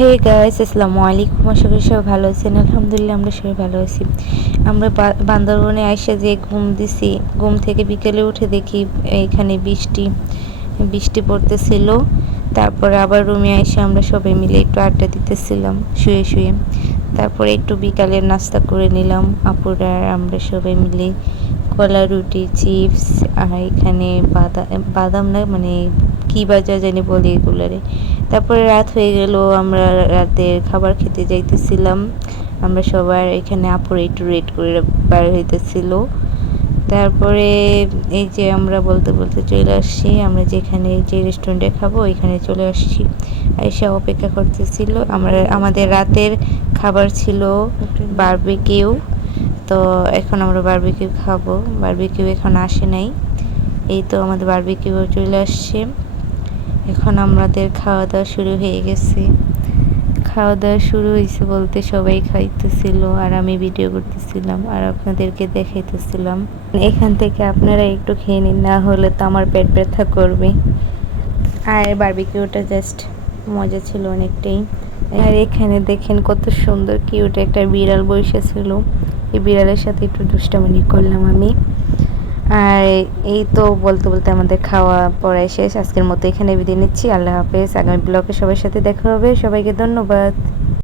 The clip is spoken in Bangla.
হে গাইস, আসসালামু আলাইকুম। আশা করি সবাই ভালো আছেন। আলহামদুলিল্লাহ আমরা সবাই ভালো আছি। আমরা বান্দরবনে আইসা যে ঘুম দিছি, ঘুম থেকে বিকেলে উঠে দেখি এখানে বৃষ্টি বৃষ্টি পড়তেছিল। তারপরে আবার রুমে এসে আমরা সবাই মিলে একটু আড্ডা দিতেছিলাম শুয়ে শুয়ে। তারপরে একটু বিকালের নাস্তা করে নিলাম আপুরা আর আমরা সবাই মিলে। কলা, রুটি, চিপস আর এখানে বাদাম না মানে কি বাজার জানি বলে এগুলারে। তারপরে রাত হয়ে গেল, আমরা রাতের খাবার খেতে যাইতেছিলাম। আমরা সবার এখানে আপুরে একটু রেড করে বার হইতেছিল। তারপরে এই যে আমরা বলতে বলতে চলে আসছি, আমরা যেখানে যে রেস্টুরেন্টে খাবো ওইখানে চলে আসছি। আয়েশা অপেক্ষা করতেছিল। আমাদের রাতের খাবার ছিল বারবিকিউ। তো এখন আমরা বারবিকিউ খাবো। বারবিকিউ এখন আসে নাই, এই তো আমাদের বারবিকিউ চলে আসছে। এখন আমাদের খাওয়া দাওয়া শুরু হয়ে গেছে। খাওয়া দাওয়া শুরু হয়েছে বলতে সবাই খাইতেছিল আর আমি ভিডিও করতেছিলাম আর আপনাদেরকে দেখাইতেছিলাম। এখান থেকে আপনারা একটু খেয়ে নিন, না হলে তো আমার পেট ব্যথা করবে। আর বারবিকিউটা জাস্ট মজা ছিল অনেকটাই। আর এখানে দেখেন কত সুন্দর কিউট একটা বিড়াল বসেছিল। এই বিড়ালের সাথে একটু দুষ্টামি করলাম আমি। আর এই তো বলতে বলতে আমাদের খাওয়া পড়ায় শেষ। আজকের মতো এখানে বিদায় নিচ্ছি। আল্লাহ হাফেজ। আগামী ব্লগে সবার সাথে দেখা হবে। সবাইকে ধন্যবাদ।